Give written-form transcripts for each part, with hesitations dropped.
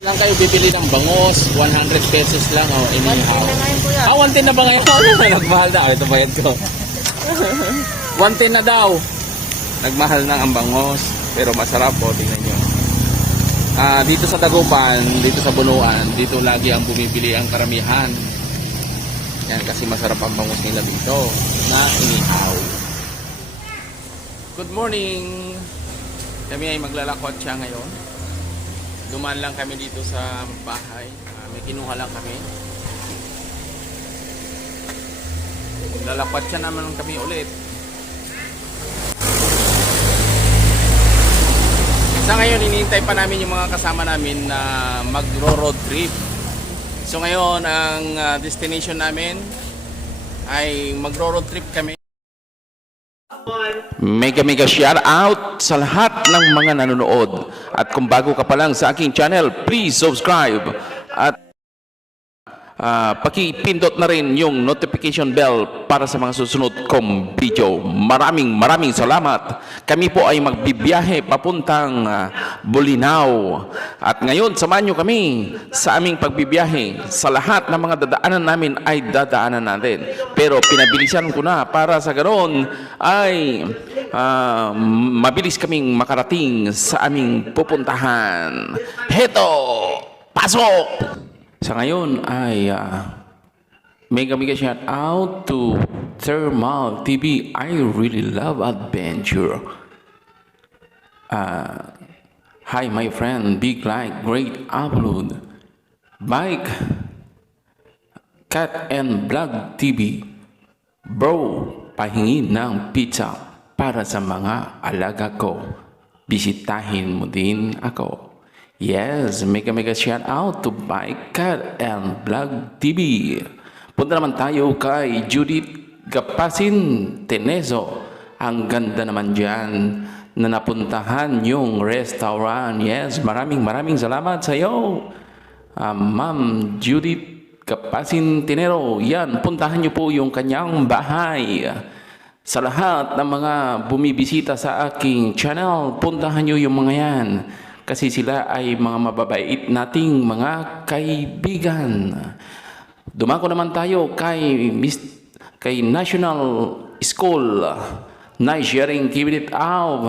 Lang kayo bibili ng bangos, 100 pesos lang o inihaw. 110 na ba ngayon? Nagmahal na. Ito bayad ko. 110 na daw. Nagmahal na ang bangos. Pero masarap po, tingnan nyo. Dito sa Dagupan, dito sa Bunuan, dito lagi ang bumibili ang karamihan. Yan, kasi masarap ang bangos nila dito na inihaw. Good morning! Kami ay maglalakwat siya ngayon. Dumaan lang kami dito sa bahay. May kinuha lang kami. Lalakwat siya naman kami ulit. Sa ngayon, hinihintay pa namin yung mga kasama namin na magro-road trip. So ngayon, ang destination namin ay magro-road trip kami. Mega shout out sa lahat ng mga nanonood. At kung bago ka pa lang sa aking channel, please subscribe at pakipindot na rin yung notification bell para sa mga susunod kong video. Maraming salamat. Kami po ay magbibiyahe papuntang Bolinao. At ngayon, samahan nyo kami sa aming pagbibiyahe. Sa lahat ng mga dadaanan namin ay dadaanan natin. Pero pinabilisan ko na para sa ganon ay mabilis kaming makarating sa aming pupuntahan. Heto! Pasok! Sa ngayon ay mega shout out to Thermal TV. I really love adventure. Hi my friend, big like, great upload. Bike, Cat and Vlog TV. Bro, pahingi ng pizza para sa mga alaga ko. Bisitahin mo din ako. Yes, mega shout out to Bike, Cat and Vlog TV. Punta naman tayo kay Judith Gapasin Tenezo. Ang ganda naman dyan na napuntahan yung restaurant. Yes, maraming salamat sa iyo. Ma'am Judith Gapasin Tenezo. Yan, puntahan niyo po yung kanyang bahay. Sa lahat ng mga bumibisita sa aking channel, puntahan niyo yung mga yan. Kasi sila ay mga mababait nating mga kaibigan. Dumako naman tayo kay National School. Nice sharing, keep it up.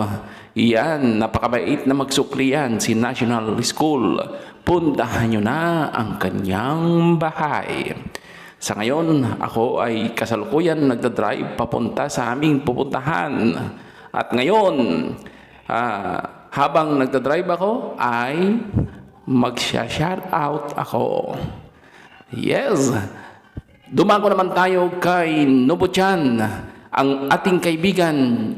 Yan, napakabait na magsukli yan si National School. Puntahan nyo na ang kanyang bahay. Sa ngayon, ako ay kasalukuyan nagdadrive papunta sa aming pupuntahan. At ngayon, habang nagdadrive ako ay magsha-shout out ako. Yes. Dumako naman tayo kay Nobu-chan, ang ating kaibigan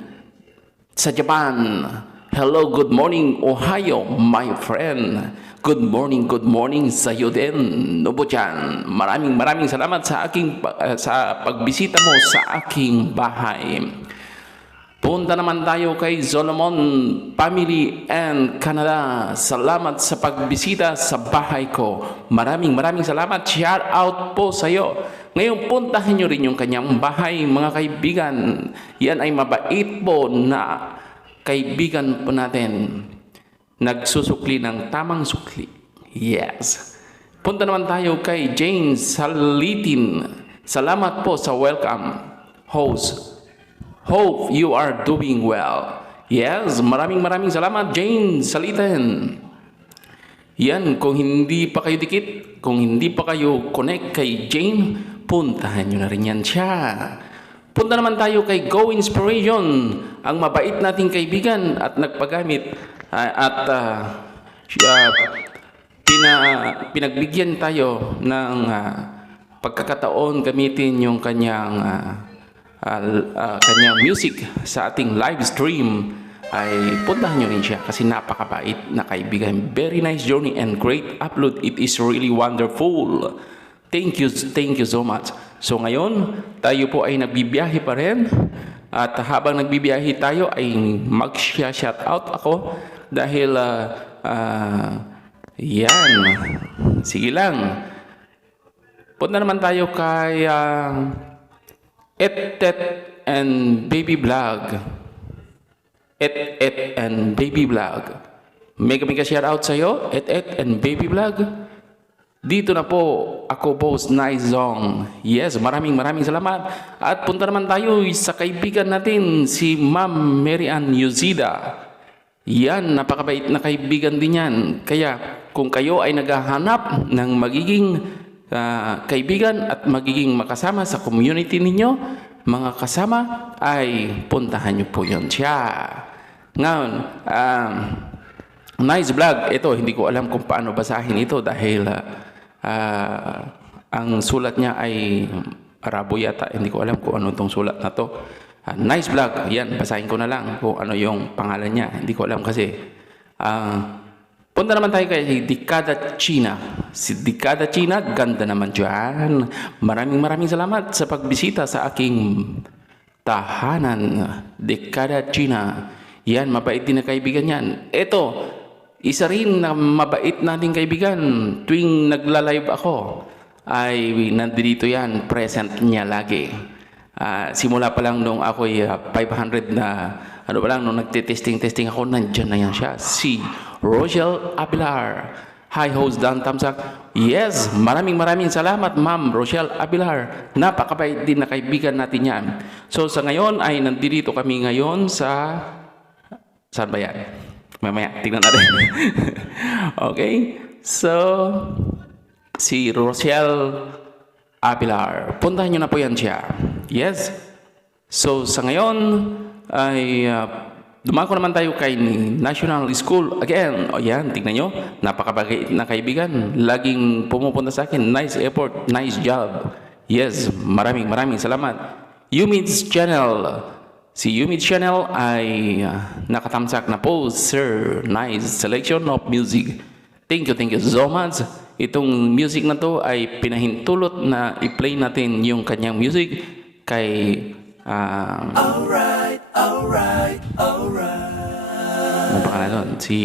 sa Japan. Hello, good morning Ohio, my friend. Good morning sa iyo din, Nobu-chan. Maraming salamat sa pagbisita mo sa aking bahay. Punta naman tayo kay Solomon Family and Canada. Salamat sa pagbisita sa bahay ko. Maraming salamat. Shout out po sa iyo. Ngayon, puntahan nyo rin yung kanyang bahay, mga kaibigan. Yan ay mabait po na kaibigan po natin. Nagsusukli ng tamang sukli. Yes. Punta naman tayo kay Jane Salitin. Salamat po sa welcome, host. Hope you are doing well. Yes, maraming salamat, Jane Salitan. Yan, kung hindi pa kayo dikit, kung hindi pa kayo connect kay Jane, puntahan nyo na rin yan siya. Punta naman tayo kay Go Inspiration, ang mabait nating kaibigan at nagpagamit pinagbigyan tayo ng pagkakataon gamitin yung kanyang music sa ating live stream. Ay puntahan nyo rin siya kasi napakabait na kaibigan. Very nice journey and great upload. It is really wonderful. Thank you so much. So ngayon, tayo po ay nagbibiyahe pa rin. At habang nagbibiyahe tayo ay mag-shout out ako dahil yan. Sige lang. Punta naman tayo kay Et and Baby Vlog. Et and Baby Vlog. Mega mega shout out sa iyo, and Baby Vlog. Dito na po ako, Boss Nice Zong. Yes, maraming salamat. At punta naman tayo sa kaibigan natin, si Ma'am Mary Ann Yuzida. Yan, napakabait na kaibigan din yan. Kaya kung kayo ay naghahanap ng magiging kaibigan at magiging makasama sa community ninyo, mga kasama, ay puntahan nyo po yun siya. Ngayon, Nice Vlog, ito hindi ko alam kung paano basahin ito dahil ang sulat niya ay Arabo yata, hindi ko alam kung ano itong sulat na to. Nice Vlog, yan, basahin ko na lang kung ano yung pangalan niya, hindi ko alam kasi. Punta naman tayo kay Dekada China. Si Dekada China, ganda naman dyan. Maraming salamat sa pagbisita sa aking tahanan. Dekada China. Yan, mabait din na kaibigan yan. Ito, isa rin na mabait nating kaibigan. Tuwing nagla-live ako, ay nandito yan, present niya lagi. Simula pa lang nung ako'y 500 na, ano pa lang, nung nagtitesting ako, nandyan na yan siya. Si Rochelle Abilar. Hi, host Dan Tamsak. Yes, maraming salamat, Ma'am Rochelle Abilar. Napakabait din na kaibigan natin yan. So, sa ngayon ay nandito kami ngayon sa... Saan ba yan? Mamaya, tingnan natin. Okay? So, si Rochelle Abilar. Puntahan nyo na po yan siya. Yes? So, sa ngayon, ay dumako naman tayo kay National School. Again, o yan, tingnan nyo. Napakabagay na kaibigan. Laging pumupunta sa akin. Nice effort, nice job. Yes, maraming salamat. Yumit's Channel. Si Yumi Channel ay nakatamsak na po, sir. Nice selection of music. Thank you so much. Itong music na to ay pinahintulot na i-play natin yung kanyang music kay alright. Ano pa ka doon? Si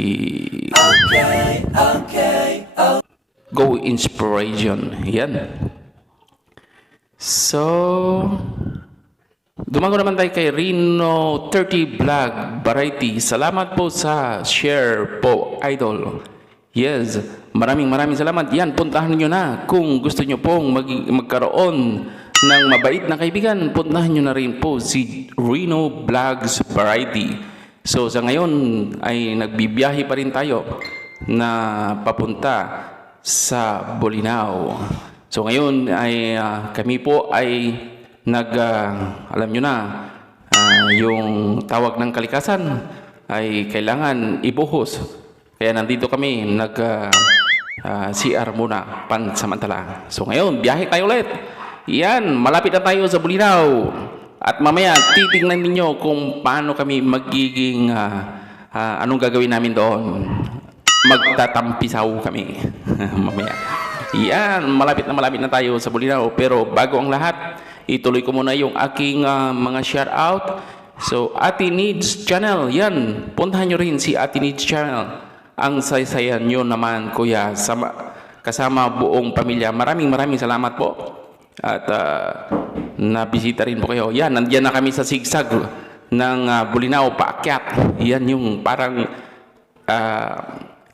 Go Inspiration. Yan. So, dumago naman tayo kay Rino 30 Vlog Variety. Salamat po sa share po, idol. Yes, maraming salamat. Yan, puntahan nyo na. Kung gusto nyo pong magkaroon ng mabait na kaibigan, puntahan nyo na rin po si Rino Vlogs Variety. So, sa ngayon ay nagbibiyahe pa rin tayo na papunta sa Bolinao. So, ngayon ay kami po ay alam nyo na, yung tawag ng kalikasan ay kailangan ibuhos. Kaya nandito kami, CR muna, pansamantala. So ngayon, biyahe tayo ulit. Yan, malapit na tayo sa Bolinao. At mamaya, titignan ninyo kung paano kami magiging, anong gagawin namin doon. Magtatampisaw kami. Mamaya. Yan, malapit na tayo sa Bolinao. Pero bago ang lahat, ituloy ko muna yung aking mga shout out. So, Ate Needs Channel, yan. Puntahan nyo rin si Ate Needs Channel. Ang saysayan nyo naman, kuya, kasama buong pamilya. Maraming salamat po. At nabisita rin po kayo. Yan, nandiyan na kami sa sigsag ng Bolinao paakyat. Yan yung parang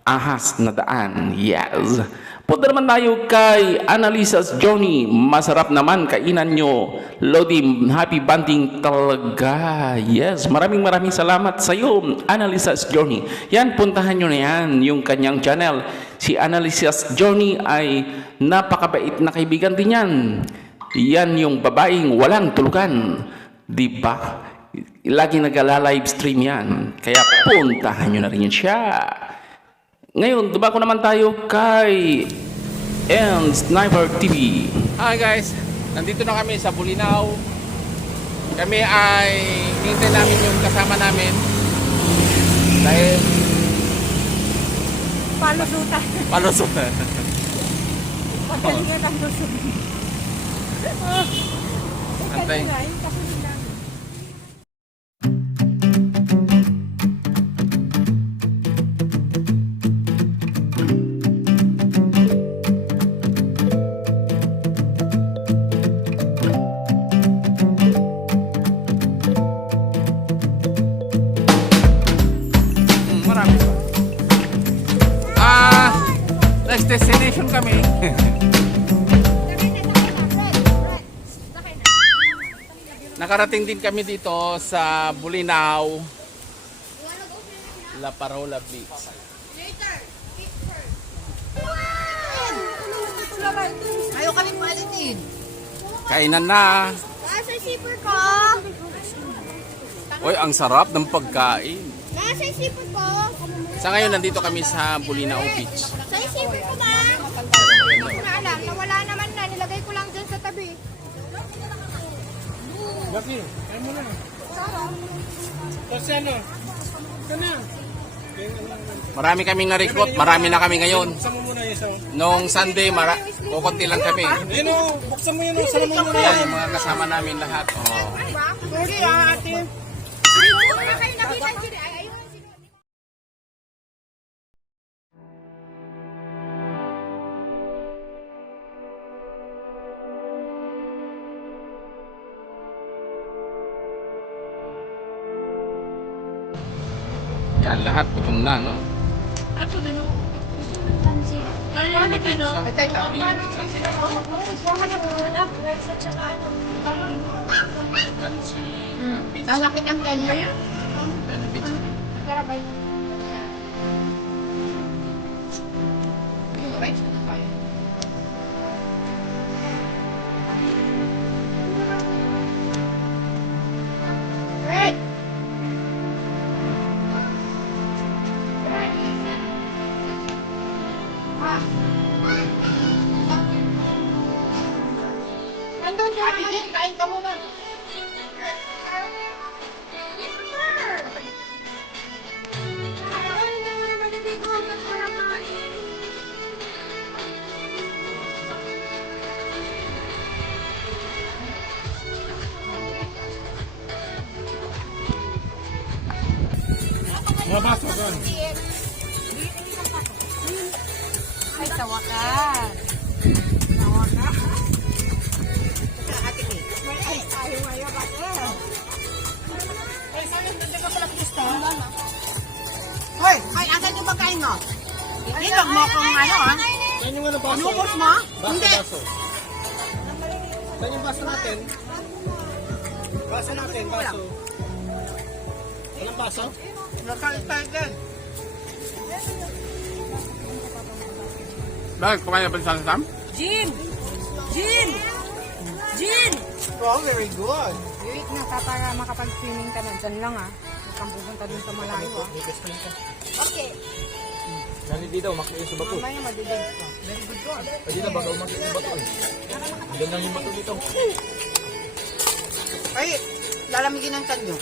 ahas na daan. Yes. Punta naman tayo kay Annalisa's Journey. Masarap naman kainan nyo. Lodi, happy banding talaga. Yes, maraming salamat sa iyo, Annalisa's Journey. Yan, puntahan nyo na yan, yung kanyang channel. Si Annalisa's Journey ay napakabait na kaibigan din yan. Yan yung babaeng walang tulugan. Diba? Lagi nagala-live stream yan. Kaya puntahan nyo na rin siya. Ngayon, dumako naman tayo kay Sniper TV. Hi guys, nandito na kami sa Bolinao. Kami ay hintay namin yung kasama namin. Dahil palusutan. palusutan. Pagalingan ang lusot. Antay. Marami pa. destination kami. Nakarating din kami dito sa Bulinaw, La Parola Beach. Ayaw ka rin palitin. Kainan na. Nasa sipper ko. Uy, ang sarap ng pagkain. Nasa sipper ko. Sa ngayon, nandito kami sa Bulinaw Beach. Sa sipper ko ba? Hindi ko na alam. Nawala naman na. Nilagay ko lang dyan sa tabi. Bakit? Kaya mo na. Kasi ano? Ito na. Marami kaming na-recruit, marami na kami ngayon. Buksan mo muna yung isa. Nung Sunday, kukunti lang kami. Yun o, buksan mo yun o. Sarap mo muna. Yan yung mga kasama namin lahat. Oh. Sorry ate. Hindi na kayo nakita. Ayun. Yan, lahat gutom na, no? Lalaki ng tenyo. Nandun siya. Ate Jane, kain ka muna. Mga baso doon. Ay, tawa ka. Tawa ka. Ate Kate. Ay, ayaw ayaw ba ito? Ay, saan yung ganda ka pala gusto? Hoy, ay, asan yung pagkain mo? Ilog mo kung ano, ha? Saan yung ano baso? Inubos mo? Baso, Hindi. baso. Saan yung baso natin? Baso natin, baso. Walang baso? Nakalit din. Bakit? Kumain na ba sa Sam? Jin! Jin! Jin! Oh, very good. Wait na ka para makapag-swimming ka na. Diyan lang, ah. Huwag kang pupunta dun sa malayo, ah. Okay. Dali dito, umakit sa bato. Mamaya madidig ka. Very good ko. Pwede na baga umakit sa bato eh. Ganda yung bato dito. Ay, lalamigin ang tanyo.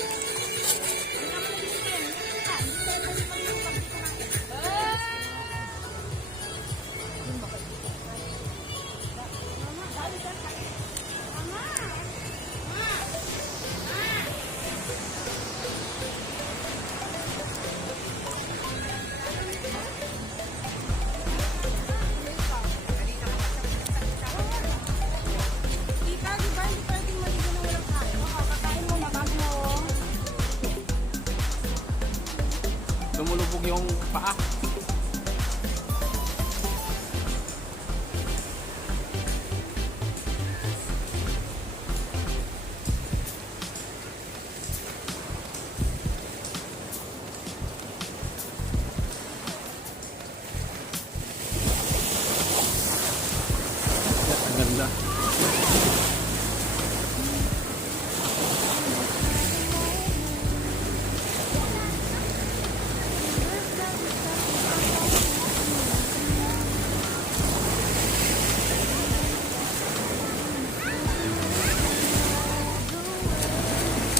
Lumulubog yung paa. Ang ganda.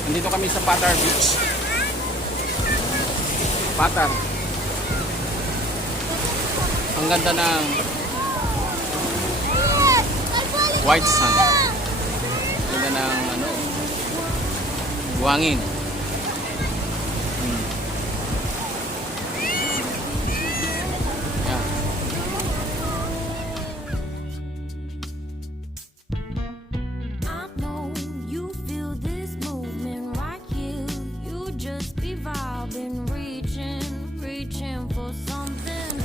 Nandito kami sa Patar Beach. Patar. Ang ganda ng white sand. Ganda ng ano, buhangin. Yeah. I know you feel this movement right here. You just be vibing, reaching for something.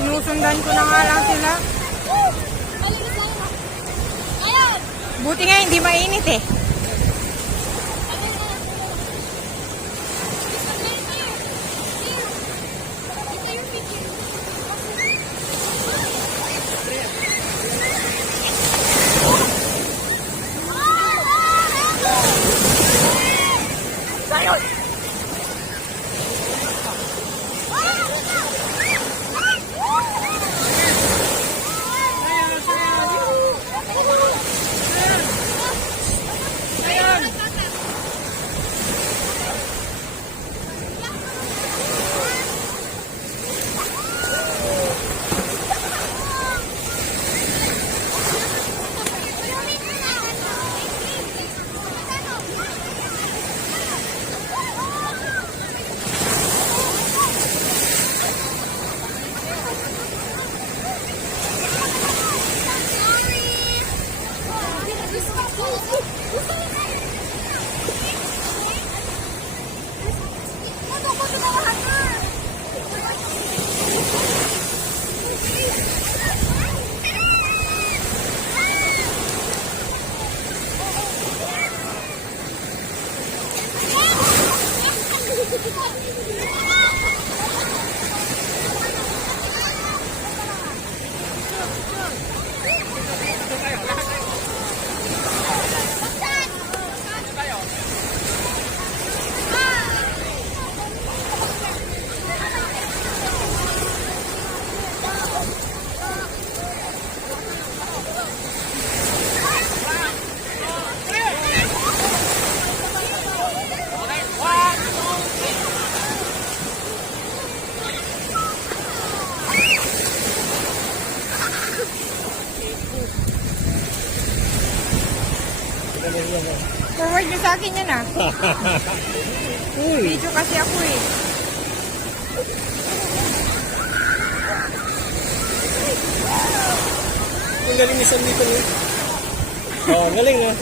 Sinusundan ko na nga lang sila. Buti nga hindi mainit eh. Forward nyo sa akin yan ah. Video kasi ako eh. Ang galing ni Sam dito. Oh, galing na.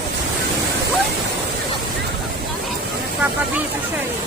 Nagpapabito siya eh.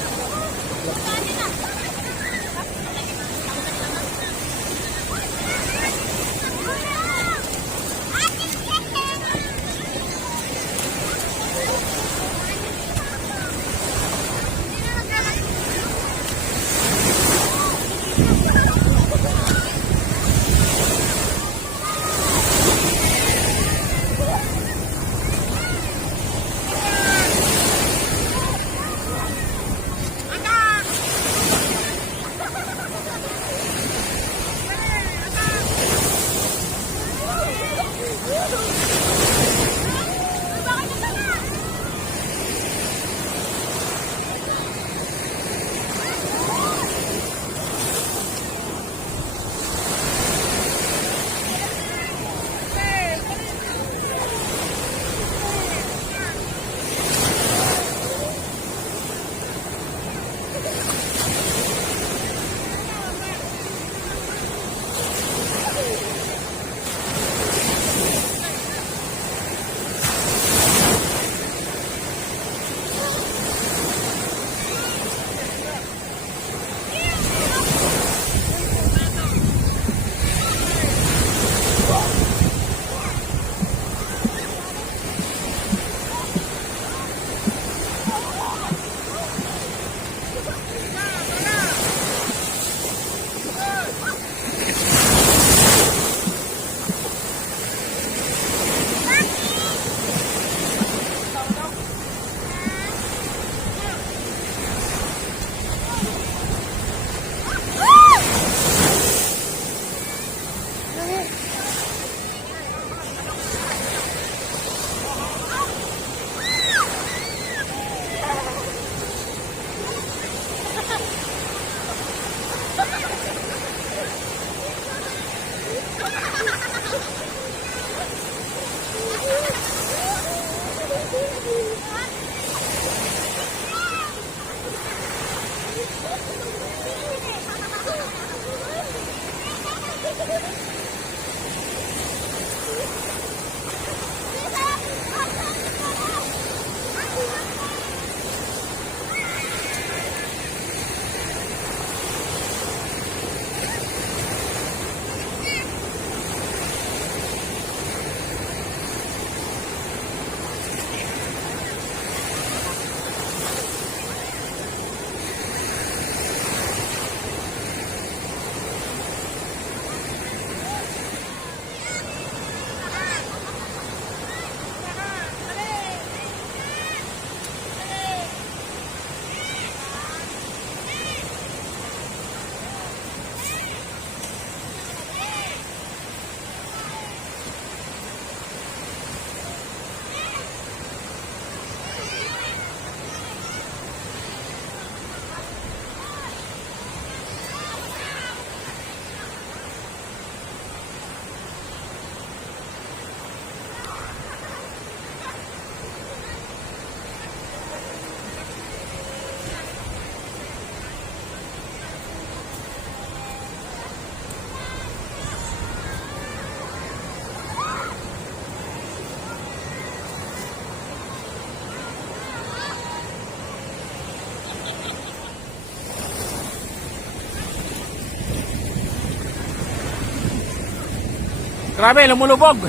Grabe, lumulubog.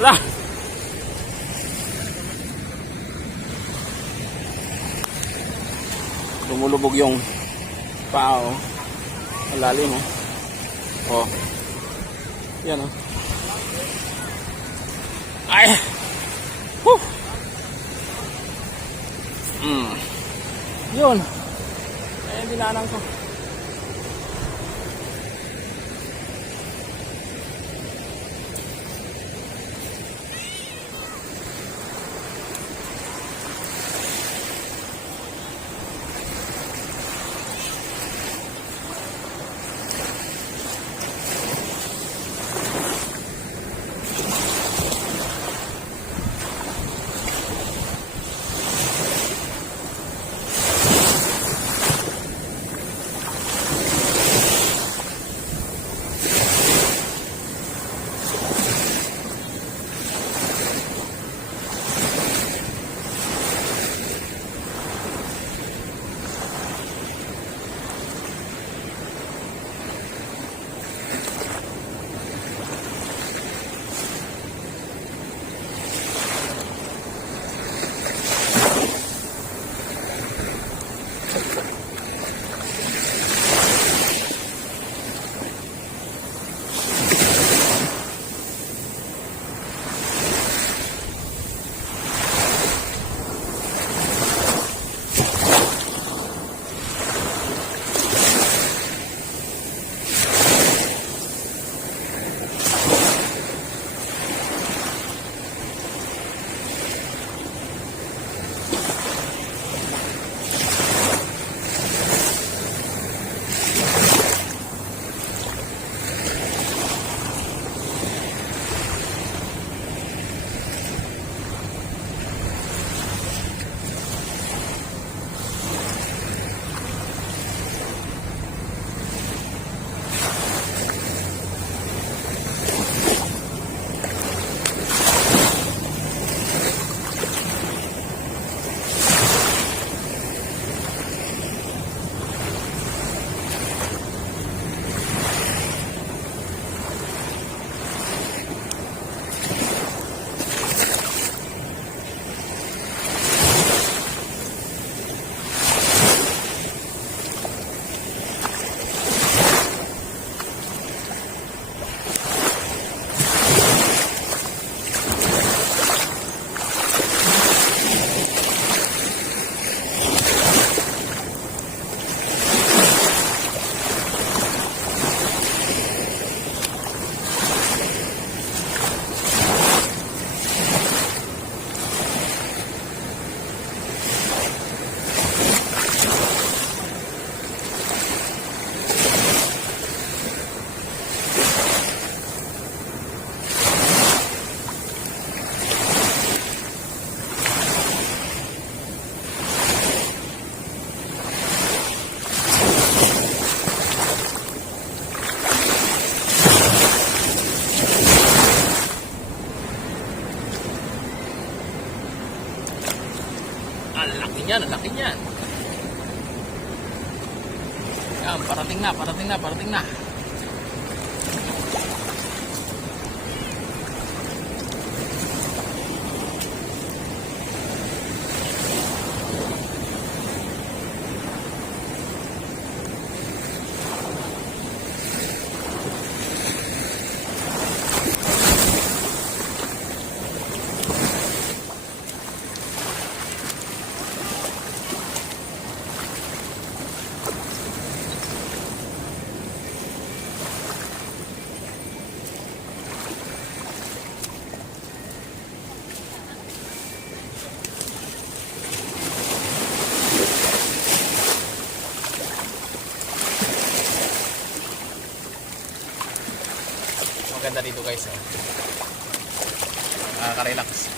Wala. Lumulubog yung pao. Ang lalim, oh. Oh. Yan, oh. Ay. Whew. Yun. Ayan, dinaanan ko. Ang laki niyan. Yan, parating na. Maganda dito guys. Nakaka-relax.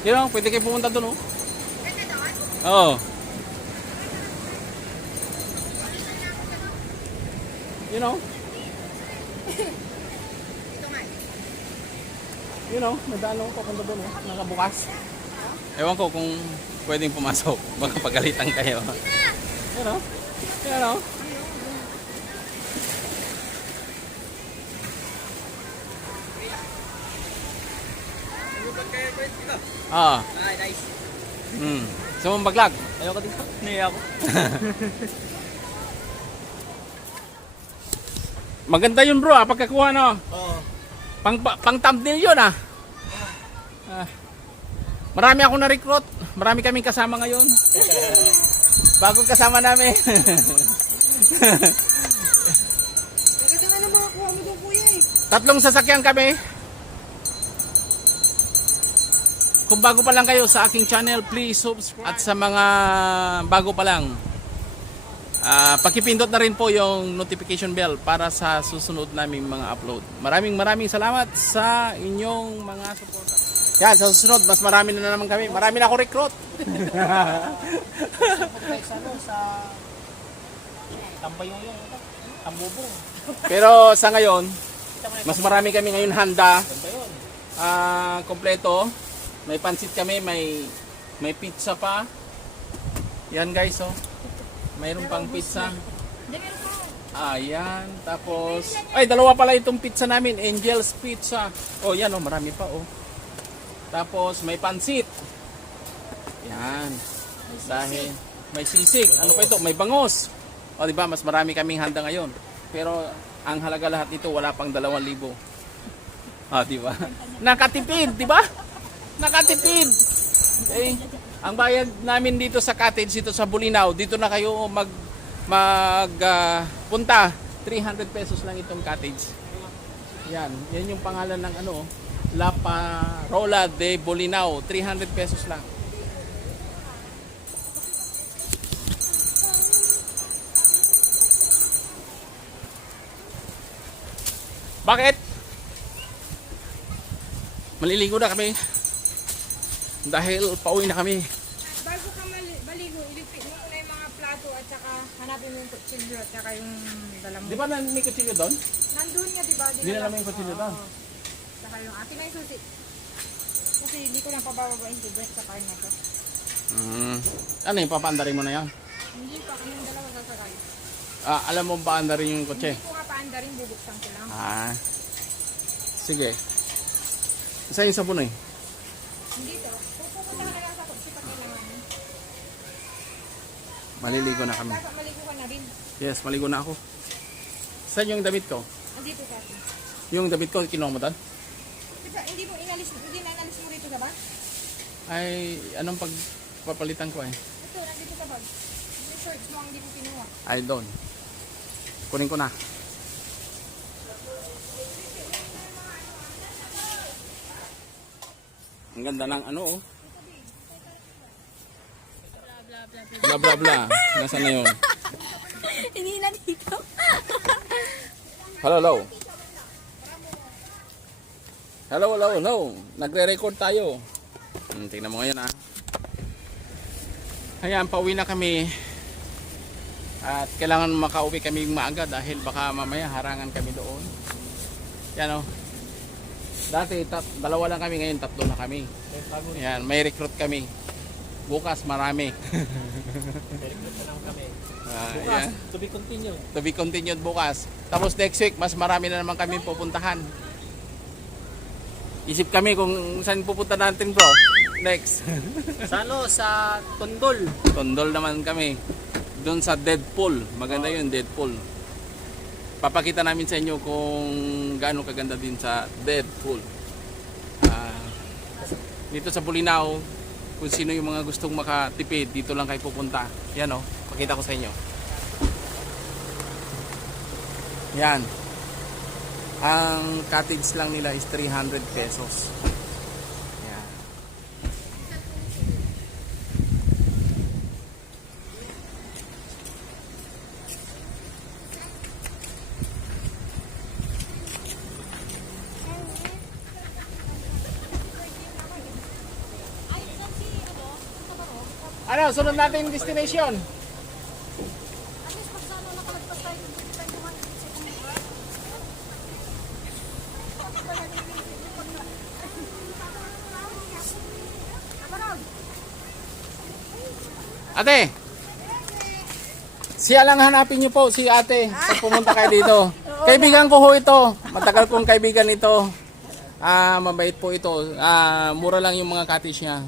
You know, pwede kayo pumunta doon, oh. Oo. You know? You know, may daan ako papunta doon, oh. Nakabukas. Ewan ko kung pwedeng pumasok. Baka pagalitan kayo. You know? You know? Ah. Ay, nice. So, maglag. Ayaw ka dito. Niya ako. Maganda yun bro, pagkakuha no. Oo. Pang thumbnail yun ah. Marami ako na-recruit. Marami kaming kasama ngayon. Bagong kasama namin. Maganda nga ng mga kuha mo doon, kuya eh. 3 sasakyan kami. Kung bago pa lang kayo sa aking channel, please subscribe. At sa mga bago pa lang, pakipindot na rin po yung notification bell para sa susunod naming mga upload. Maraming salamat sa inyong mga suporta. Yan, sa susunod, mas marami na naman kami. Marami na ako recruit. Sa tambayong yung tambubong. Pero sa ngayon, mas marami kami ngayon handa. Kompleto. May pansit kami, may pizza pa. Yan guys, oh. Mayroon pang pizza. Ayan, tapos ay dalawa pala itong pizza namin, Angel's Pizza. Oh, yan oh, marami pa oh. Tapos may pansit. Yan. Dahil may sisig. Ano pa ito? May bangos. O di ba, mas marami kaming handa ngayon. Pero ang halaga lahat nito wala pang 2,000. Ah, di ba? Nakatipid, di ba? Nakatipid. Okay. Ang bayad namin dito sa cottage dito sa Bulinaw, dito na kayo punta. 300 pesos lang itong cottage. Yan yung pangalan ng ano, La Parola de Bulinaw. 300 pesos lang. Bakit? Maliligo na kami. Dahil pauwi na kami. Bago ka baligo, iligpit mo muna yung mga plato at saka hanapin mo yung kutsilyo at saka yung dala mo. Di ba may kutsilyo doon? Nandun nga, di ba? Dinala mo yung kutsilyo doon? Saka yung akin na yung susi. Kasi hindi ko lang pabababain si Brett sa car na to. Ano yung papaandarin mo na yan? Hindi pa kami yung dalawa sasakay. Alam mo paandarin yung kotse? Hindi ko nga paandarin, bubuksan ko lang. Sige. Isa yung sabon eh. Hindi to. Pupunta ka na lang sa kutsi pag kailangan mo. Maliligo na kami. Dapat maligo ka na rin. Yes, maligo na ako. Saan yung damit ko? Andito sa akin. Yung damit ko, kinuha mo doon? Diba, hindi na inalis mo rito sa bag? Ay, anong pagpapalitan ko eh? Ito, nandito sa bag. Yung shorts mo ang hindi ko kinuha. Ay, doon. Kunin ko na. Ang ganda ng ano oh. Bla bla bla. Nasaan na yun? Hindi na dito. Hello. Hello. Nagre-record tayo. Tingnan mo ngayon ah. Ayan, pauwi na kami. At kailangan makauwi kami maaga dahil baka mamaya harangan kami doon. Yan oh. Dati, 2 lang kami, ngayon 3 na kami. Ayan, may recruit kami. Bukas, marami. Recruit na lang kami. Bukas, To be continued. To be continued bukas. Tapos next week, mas marami na naman kami pupuntahan. Isip kami kung saan pupunta natin bro. Next. Sa Tondol. Tondol naman kami. Doon sa Deadpool. Maganda yun, Deadpool. Papakita namin sa inyo kung gaano kaganda din sa Deadpool. Dito sa Bulinaw, kung sino yung mga gustong makatipid, dito lang kayo pupunta. Yan o, pakita ko sa inyo. Yan. Ang cottage lang nila is 300 pesos. Yan. Ano, sunod natin yung destination. Ate, siya lang hanapin niyo po, si ate, pag pumunta kayo dito. Kaibigan ko ho ito, matagal kong kaibigan ito. Mabait po ito. Mura lang yung mga cottage niya.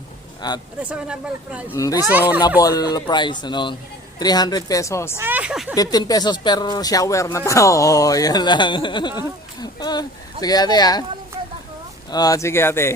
At Reasonable price. reasonable price, ano. 300 pesos. 15 pesos per shower na tao. Oh, yan lang. Sige ate ha. Sige ate.